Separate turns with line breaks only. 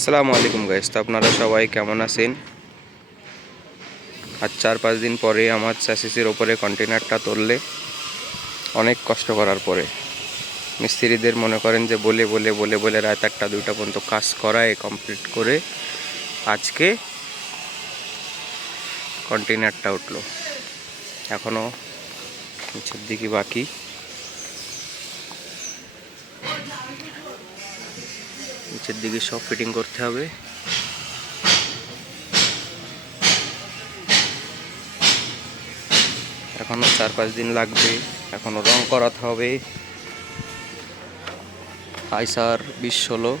আসসালামু আলাইকুম গাইস তো আপনারা সবাই কেমন আছেন? আর চার পাঁচ দিন পরে আমার চ্যাসিসের ওপরে কন্টেনারটা তুললে অনেক কষ্ট করার পরে। মিস্ত্রিদের মনে করেন যে বলে বলে বলে বলে রাত একটা, দুইটা পর্যন্ত কাজ করায় কমপ্লিট করে আজকে কন্টেনারটা উঠল। এখনও নিচের দিকে বাকি। নিচের দিকে সব ফিটিং করতে হবে। এখনও চার পাঁচ দিন লাগবে, এখনও রং করাতে হবে। আইসার বিশ ষোলো।